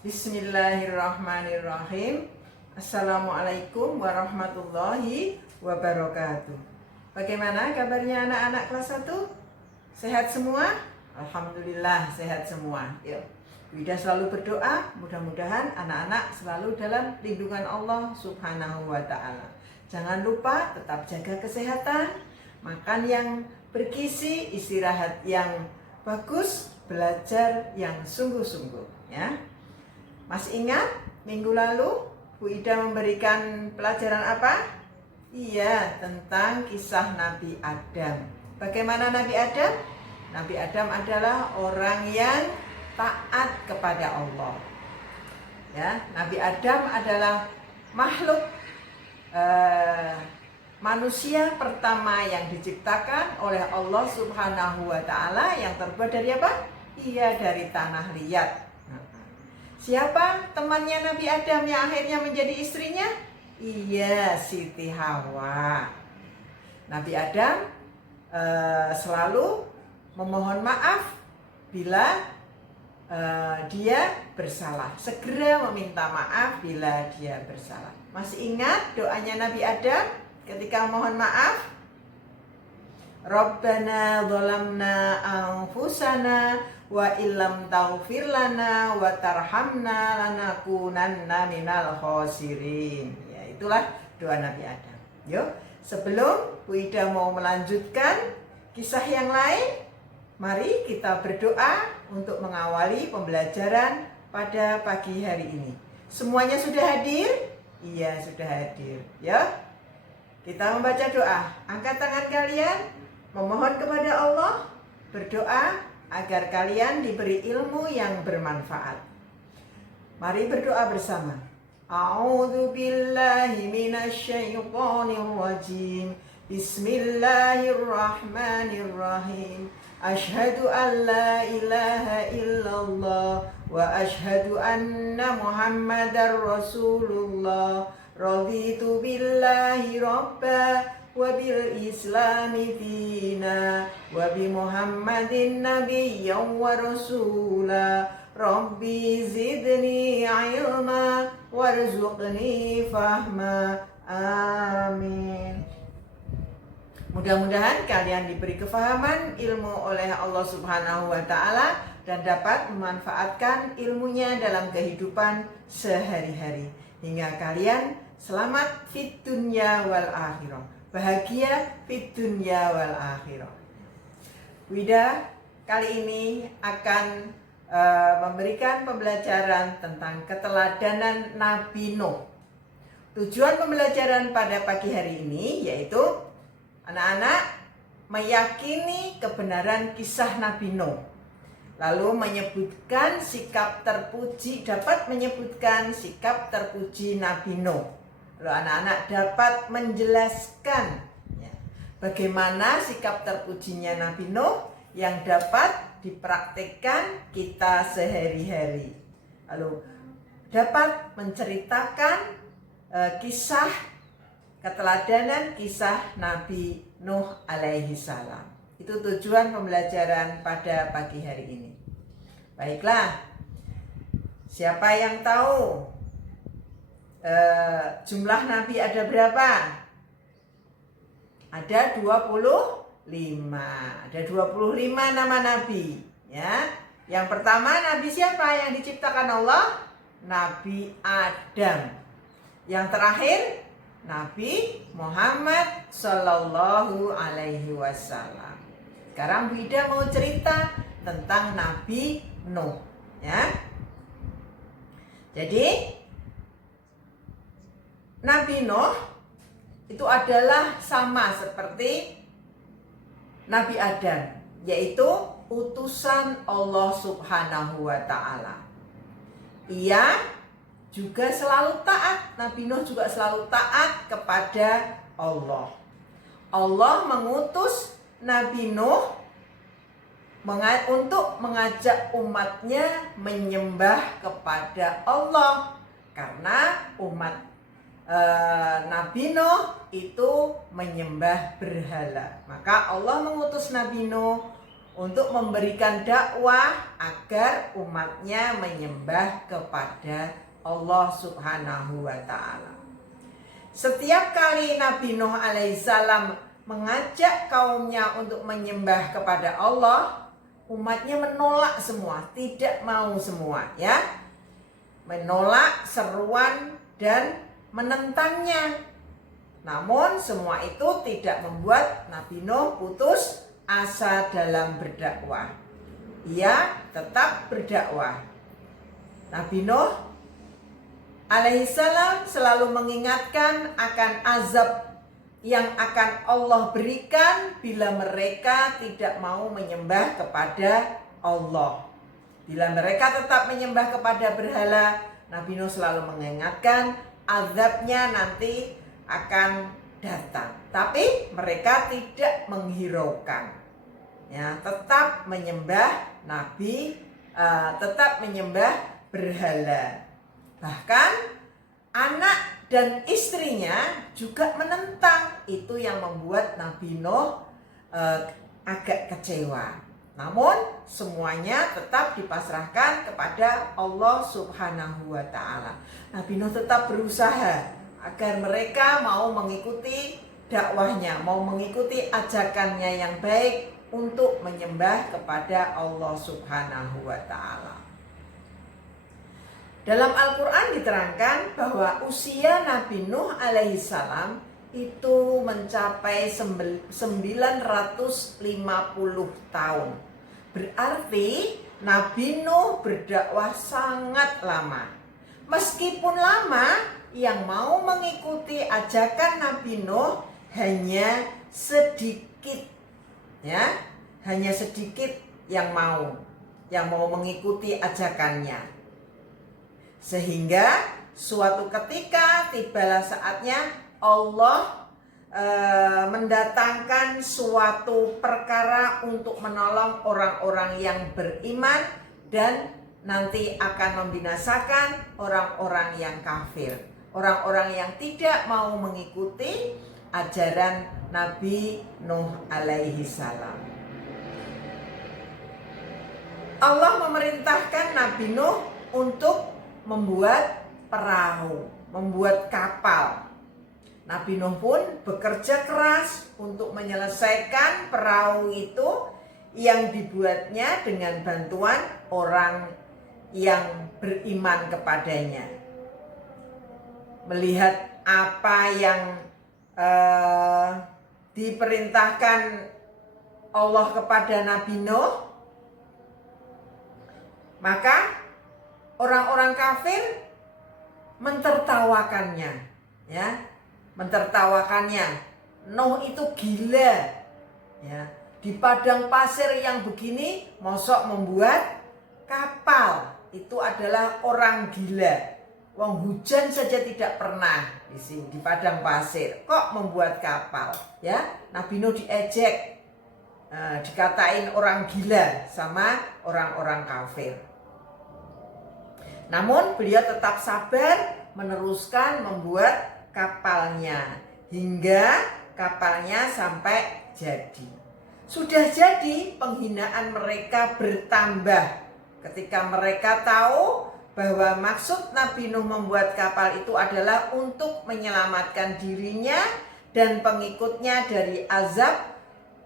Bismillahirrahmanirrahim. Assalamualaikum warahmatullahi wabarakatuh. Bagaimana kabarnya anak-anak kelas 1? Sehat semua? Alhamdulillah sehat semua. Yuk, Wida selalu berdoa, mudah-mudahan anak-anak selalu dalam lindungan Allah Subhanahu wa ta'ala. Jangan lupa tetap jaga kesehatan, makan yang bergizi, istirahat yang bagus, belajar yang sungguh-sungguh ya. Masih ingat minggu lalu Bu Ida memberikan pelajaran apa? Iya, tentang kisah Nabi Adam. Bagaimana Nabi Adam? Nabi Adam adalah orang yang taat kepada Allah. Ya, Nabi Adam adalah makhluk manusia pertama yang diciptakan oleh Allah Subhanahu wa ta'ala, yang terbuat dari apa? Iya, dari tanah liat. Siapa temannya Nabi Adam yang akhirnya menjadi istrinya? Iya, Siti Hawa. Nabi Adam selalu memohon maaf bila dia bersalah. Segera meminta maaf bila dia bersalah. Masih ingat doanya Nabi Adam ketika mohon maaf? Rabbana zalamna anfusana wa illam taghfir lana wa tarhamna lanakunanna minal khosirin. Ya, itulah doa Nabi Adam. Yuk, sebelum Bu Ida mau melanjutkan kisah yang lain, mari kita berdoa untuk mengawali pembelajaran pada pagi hari ini. Semuanya sudah hadir? Iya, sudah hadir. Ya. Kita membaca doa. Angkat tangan kalian, memohon kepada Allah, berdoa agar kalian diberi ilmu yang bermanfaat. Mari berdoa bersama. A'udzu billahi minasyaitonir rajim. Bismillahirrahmanirrahim. Asyhadu an la ilaha illallah wa asyhadu anna Muhammadar Rasulullah. Raditu billahi rabba wa bil islami dina wa bi Muhammadin nabiyyan wa rasula. Rabbi zidni ilma warzuqni fahma. Amin. Mudah-mudahan kalian diberi kefahaman ilmu oleh Allah Subhanahu wa ta'ala dan dapat memanfaatkan ilmunya dalam kehidupan sehari-hari, hingga kalian selamat fid dunya wal akhirah, bahagia fid dunya wal akhirah. Wida kali ini akan memberikan pembelajaran tentang keteladanan Nabi Nuh. Tujuan pembelajaran pada pagi hari ini yaitu anak-anak meyakini kebenaran kisah Nabi Nuh, lalu menyebutkan sikap terpuji, dapat menyebutkan sikap terpuji Nabi Nuh. Lalu anak-anak dapat menjelaskan ya, bagaimana sikap terpujinya Nabi Nuh yang dapat dipraktikkan kita sehari-hari. Lalu dapat menceritakan kisah keteladanan kisah Nabi Nuh alaihi salam. Itu tujuan pembelajaran pada pagi hari ini. Baiklah, siapa yang tahu jumlah nabi ada berapa? Ada 25. Ada 25 nama nabi ya. Yang pertama, nabi siapa yang diciptakan Allah? Nabi Adam. Yang terakhir, Nabi Muhammad Sallallahu Alaihi Wasallam. Sekarang Bu Ida mau cerita tentang Nabi Nuh ya. Jadi Nabi Nuh itu adalah sama seperti Nabi Adam, yaitu utusan Allah Subhanahu wa ta'ala. Ia juga selalu taat, Nabi Nuh juga selalu taat kepada Allah. Allah mengutus Nabi Nuh untuk mengajak umatnya menyembah kepada Allah, karena umat Nabi Nuh itu menyembah berhala. Maka Allah mengutus Nabi Nuh untuk memberikan dakwah agar umatnya menyembah kepada Allah Subhanahu wa Ta'ala. Setiap kali Nabi Nuh alaihissalam mengajak kaumnya untuk menyembah kepada Allah, umatnya menolak semua, tidak mau semua, ya. Menolak seruan dan menentangnya. Namun semua itu tidak membuat Nabi Nuh putus asa dalam berdakwah. Ia tetap berdakwah. Nabi Nuh alaihissalam selalu mengingatkan akan azab yang akan Allah berikan bila mereka tidak mau menyembah kepada Allah. Bila mereka tetap menyembah kepada berhala, Nabi Nuh selalu mengingatkan azabnya nanti akan datang. Tapi mereka tidak menghiraukan. Ya, tetap menyembah tetap menyembah berhala. Bahkan anak dan istrinya juga menentang. Itu yang membuat Nabi Nuh agak kecewa. Namun semuanya tetap dipasrahkan kepada Allah Subhanahu wa Ta'ala. Nabi Nuh tetap berusaha agar mereka mau mengikuti dakwahnya, mau mengikuti ajakannya yang baik untuk menyembah kepada Allah Subhanahu wa Ta'ala. Dalam Al-Quran diterangkan bahwa usia Nabi Nuh alaihissalam itu mencapai 950 tahun. Berarti Nabi Nuh berdakwah sangat lama. Meskipun lama, yang mau mengikuti ajakan Nabi Nuh hanya sedikit. Ya, hanya sedikit yang mau mengikuti ajakannya. Sehingga suatu ketika tibalah saatnya Allah mendatangkan suatu perkara untuk menolong orang-orang yang beriman dan nanti akan membinasakan orang-orang yang kafir, orang-orang yang tidak mau mengikuti ajaran Nabi Nuh alaihi salam. Allah memerintahkan Nabi Nuh untuk membuat perahu, membuat kapal. Nabi Nuh pun bekerja keras untuk menyelesaikan perahu itu yang dibuatnya dengan bantuan orang yang beriman kepadanya. Melihat apa yang diperintahkan Allah kepada Nabi Nuh, maka orang-orang kafir mentertawakannya, ya, mentertawakannya. Nuh itu gila, ya, di padang pasir yang begini, mosok membuat kapal. Itu adalah orang gila. Wong hujan saja tidak pernah di sini di padang pasir, kok membuat kapal, ya? Nabi Nuh diejek, dikatain orang gila sama orang-orang kafir. Namun beliau tetap sabar meneruskan membuat kapalnya hingga kapalnya sampai jadi. Sudah jadi, penghinaan mereka bertambah ketika mereka tahu bahwa maksud Nabi Nuh membuat kapal itu adalah untuk menyelamatkan dirinya dan pengikutnya dari azab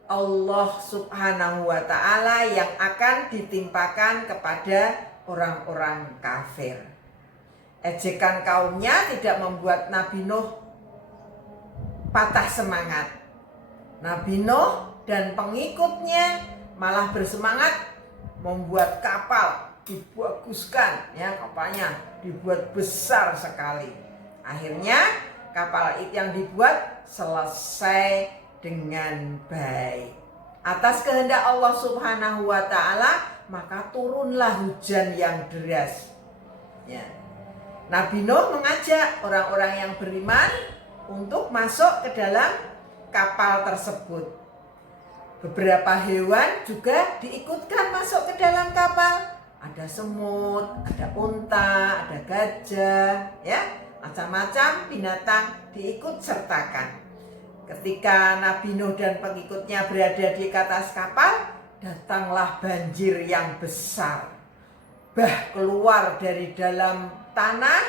Allah Subhanahu wa Ta'ala yang akan ditimpakan kepada orang-orang kafir. Ejekan kaumnya tidak membuat Nabi Nuh patah semangat. Nabi Nuh dan pengikutnya malah bersemangat membuat kapal, dibaguskan, ya, kapalnya dibuat besar sekali. Akhirnya kapal yang dibuat selesai dengan baik. Atas kehendak Allah Subhanahu wa Ta'ala, maka turunlah hujan yang deras, ya. Nabi Nuh mengajak orang-orang yang beriman untuk masuk ke dalam kapal tersebut. Beberapa hewan juga diikutkan masuk ke dalam kapal. Ada semut, ada unta, ada gajah, ya, macam-macam binatang diikut sertakan. Ketika Nabi Nuh dan pengikutnya berada di atas kapal, datanglah banjir yang besar. Bah keluar dari dalam tanah,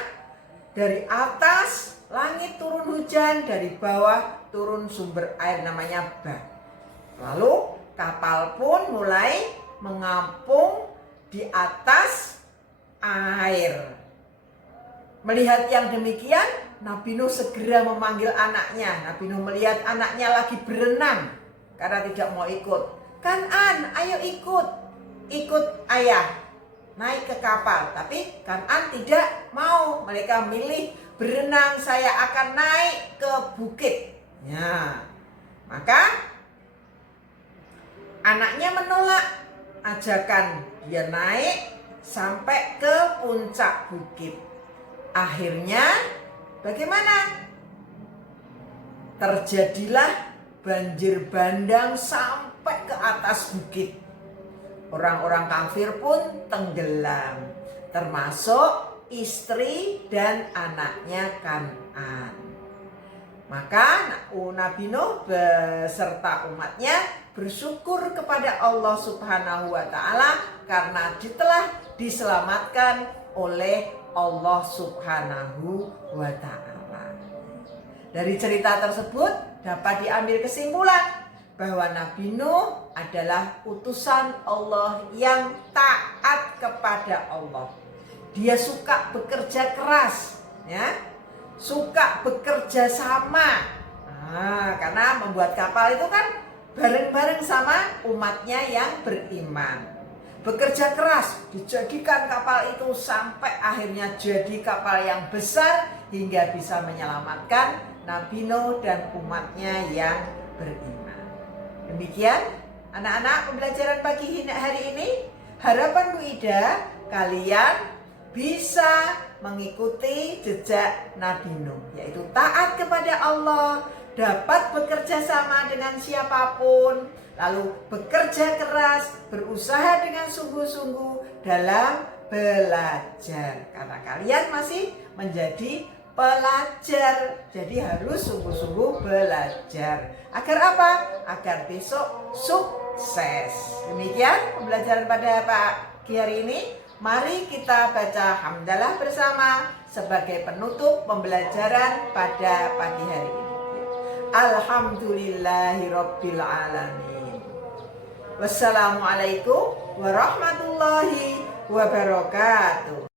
dari atas langit turun hujan, dari bawah turun sumber air namanya bah. Lalu kapal pun mulai mengapung di atas air. Melihat yang demikian, Nabi Nuh segera memanggil anaknya. Nabi Nuh melihat anaknya lagi berenang karena tidak mau ikut. Kan'an, ayo ikut ayah naik ke kapal. Tapi Kan'an tidak mau. Mereka milih berenang, saya akan naik ke bukit. Ya, maka anaknya menolak ajakan dia naik sampai ke puncak bukit. Akhirnya bagaimana? Terjadilah banjir bandang sampai ke atas bukit. Orang-orang kafir pun tenggelam, termasuk istri dan anaknya Kan'an. Maka Nabi Nuh beserta umatnya bersyukur kepada Allah Subhanahu wa Ta'ala karena telah diselamatkan oleh Allah Subhanahu wa Ta'ala. Dari cerita tersebut dapat diambil kesimpulan bahwa Nabi Nuh adalah utusan Allah yang taat kepada Allah. Dia suka bekerja keras, ya, suka bekerja sama. Karena membuat kapal itu kan bareng-bareng sama umatnya yang beriman. Bekerja keras, dijadikan kapal itu sampai akhirnya jadi kapal yang besar hingga bisa menyelamatkan Nabi Nuh dan umatnya yang beriman. Demikian anak-anak pembelajaran pagi hari ini. Harapan Bu Ida kalian bisa mengikuti jejak Nabi Nuh, yaitu taat kepada Allah, dapat bekerja sama dengan siapapun, lalu bekerja keras, berusaha dengan sungguh-sungguh dalam belajar. Karena kalian masih menjadi pelajar, jadi harus sungguh-sungguh belajar. Agar apa? Agar besok sukses. Demikian pembelajaran pada pagi hari ini. Mari kita baca hamdalah bersama sebagai penutup pembelajaran pada pagi hari ini. Alhamdulillahirabbil alamin. Wassalamualaikum warahmatullahi wabarakatuh.